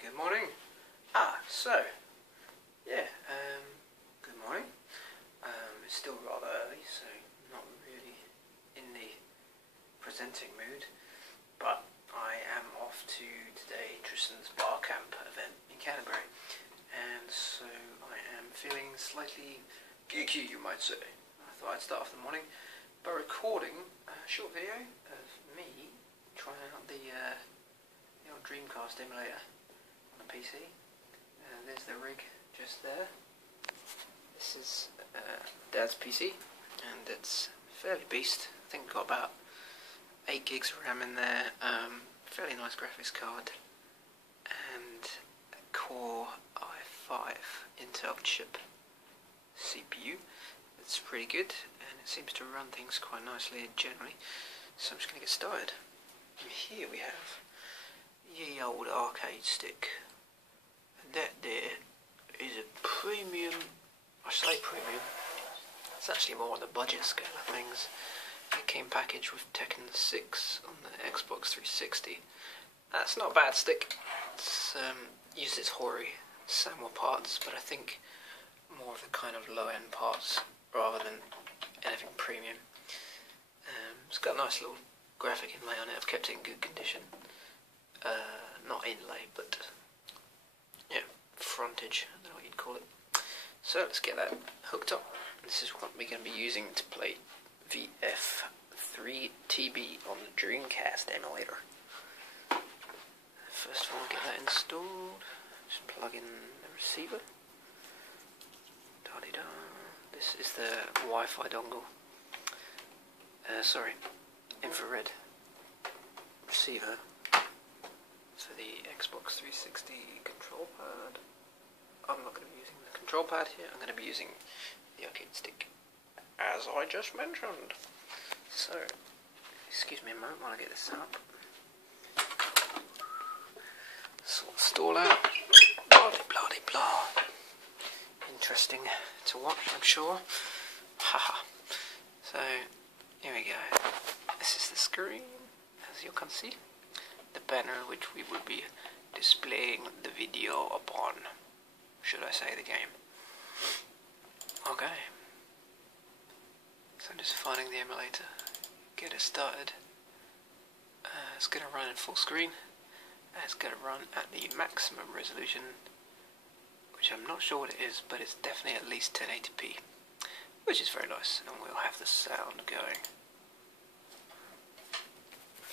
Good morning. Good morning. It's still rather early, so not really in the presenting mood, but I am off to today Tristan's bar camp event in Canterbury, and so I am feeling slightly geeky, you might say. I thought I'd start off the morning by recording a short video of me trying out the old Dreamcast emulator on a PC. There's the rig just there. This is Dad's PC, and it's fairly beast. I think got about 8 gigs of RAM in there, fairly nice graphics card, and a Core i5 Intel chip CPU. It's pretty good, and it seems to run things quite nicely generally. So I'm just going to get started. And here we have the old arcade stick. And that there is a premium, I say premium, it's actually more on the budget scale of things. It came packaged with Tekken 6 on the Xbox 360. That's not a bad stick. It's used its hoary Samuel parts, but I think more of the kind of low-end parts rather than anything premium. It's got a nice little graphic inlay on it. I've kept it in good condition. Not inlay, but yeah, frontage, I don't know what you'd call it. So let's get that hooked up. This is what we're going to be using to play VF3TB on the Dreamcast emulator. First of all, get that installed. Just plug in the receiver. Da-de-da. This is the Wi-Fi dongle. Infrared receiver for the Xbox 360 control pad. I'm not going to be using the control pad here, I'm going to be using the arcade stick, as I just mentioned. So, excuse me a moment while I get this up. Sort of stall out. Blah blah blah. Interesting to watch, I'm sure. Haha. So, here we go. This is the screen, as you can see. The banner which we will be displaying the video upon. Should I say the game? Okay. So I'm just finding the emulator. Get it started. It's going to run in full screen. And it's going to run at the maximum resolution, which I'm not sure what it is, but it's definitely at least 1080p, which is very nice. And we'll have the sound going.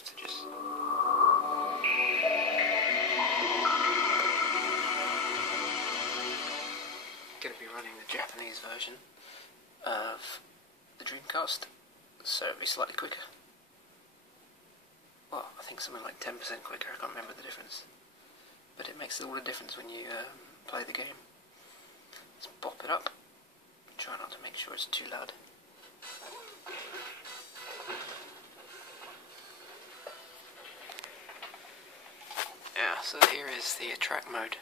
So just going to be running the Japanese version of the Dreamcast, so it'll be slightly quicker. Well, I think something like 10% quicker, I can't remember the difference. But it makes all the difference when you play the game. Let's pop it up. Try not to make sure it's too loud. Yeah, so here is the track mode.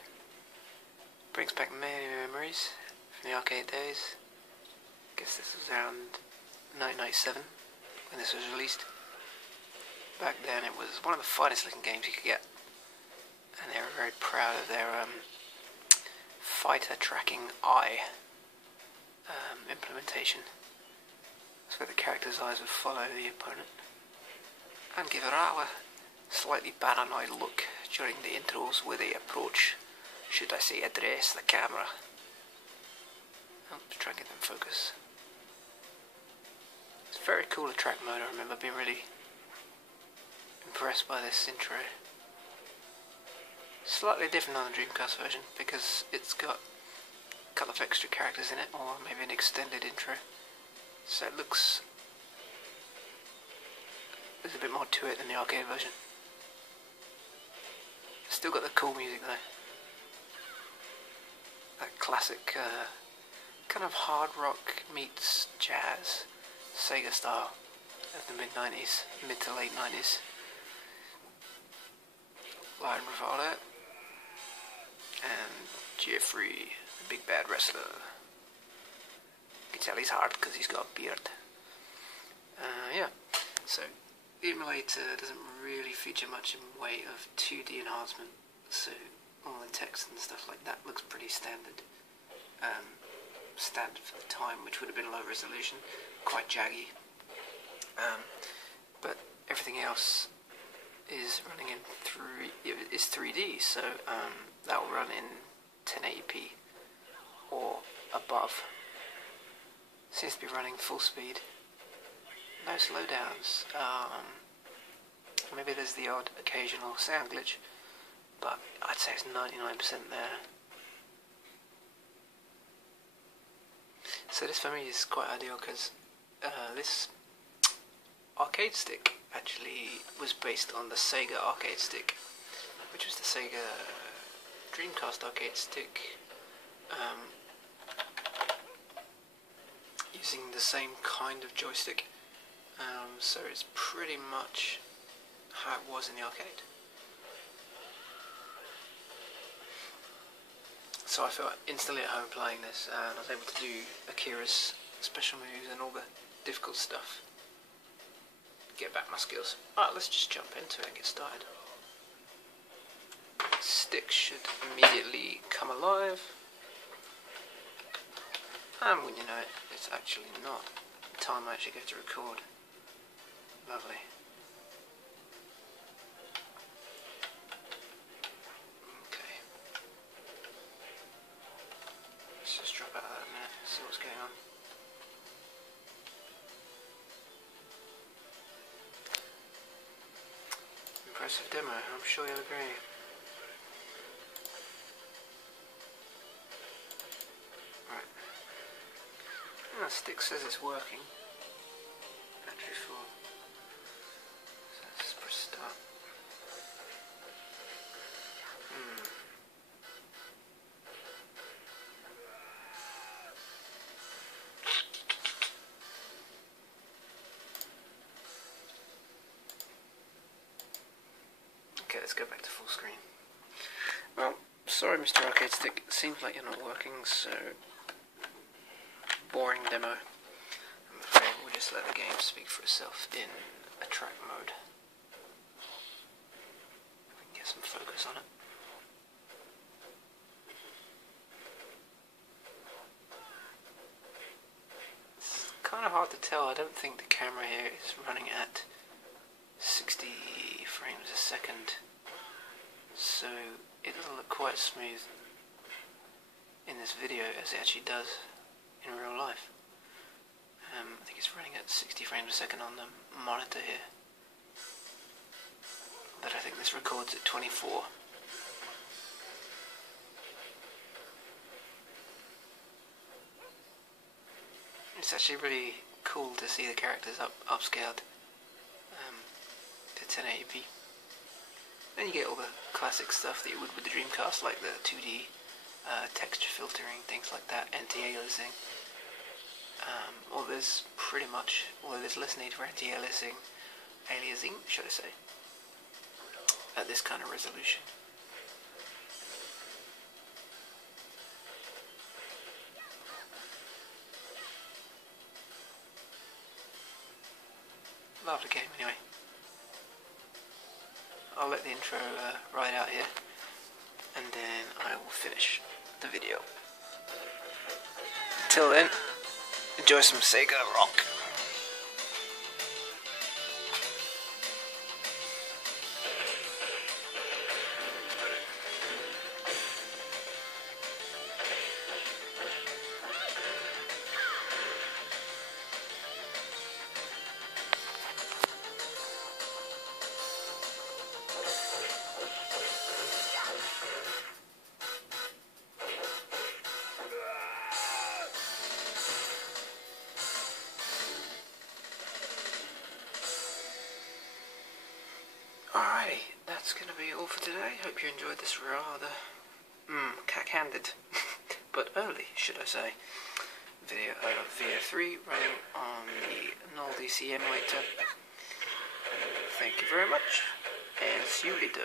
Brings back many memories from the arcade days. I guess this was around 1997 when this was released. Back then it was one of the finest looking games you could get, and they were very proud of their fighter tracking eye implementation. So the character's eyes would follow the opponent and give a rather slightly paranoid look during the intros where they approach, should I say, address the camera. I'll try and get them focus. It's very cool, the track mode. I remember being really impressed by this intro. Slightly different on the Dreamcast version because it's got a couple of extra characters in it, or maybe an extended intro. So it looks, there's a bit more to it than the arcade version. Still got the cool music though. That classic kind of hard rock meets jazz, Sega style of the mid-90s, mid to late 90s. Lion Bravado and Jeffrey, the big bad wrestler. You can tell he's hard because he's got a beard. Yeah, so the emulator doesn't really feature much in way of 2D enhancement, so all the text and stuff like that looks pretty standard. Standard for the time, which would have been low resolution, quite jaggy. But everything else is running in 3D, so that will run in 1080p or above. Seems to be running full speed. No slowdowns. Maybe there's the odd occasional sound glitch, but I'd say it's 99% there. So this for me is quite ideal because this arcade stick actually was based on the Sega arcade stick, which was the Sega Dreamcast arcade stick, using the same kind of joystick. So it's pretty much how it was in the arcade. So I felt instantly at home playing this, and I was able to do Akira's special moves and all the difficult stuff. Get back my skills. Alright, let's just jump into it and get started. Stick should immediately come alive. And when you know it, it's actually not the time I actually get to record. Lovely. Okay. Let's just drop out of that a minute, see what's going on. Impressive demo, I'm sure you'll agree. Right. The stick says it's working. Battery full. So let's press start. Okay, let's go back to full screen. Well, sorry Mr. Arcade Stick, seems like you're not working, so boring demo. I'm afraid we'll just let the game speak for itself in a track mode. If we can get some focus on it. It's kind of hard to tell. I don't think the camera here is running at 60 frames a second, so it doesn't look quite smooth in this video as it actually does in real life. I think it's running at 60 frames a second on the monitor here, but I think this records at 24. It's actually really cool to see the characters upscaled to 1080p. Then you get all the classic stuff that you would with the Dreamcast, like the 2D texture filtering, things like that, anti-aliasing. Or there's pretty much, although there's less need for anti-aliasing, should I say, at this kind of resolution. Lovely game anyway. I'll let the intro ride out here, and then I will finish the video. Until then, enjoy some Sega rock. Alrighty, that's going to be all for today. Hope you enjoyed this rather cack-handed, but early, should I say, video of VO3 running on the NullDC emulator. Thank you very much, and see you later.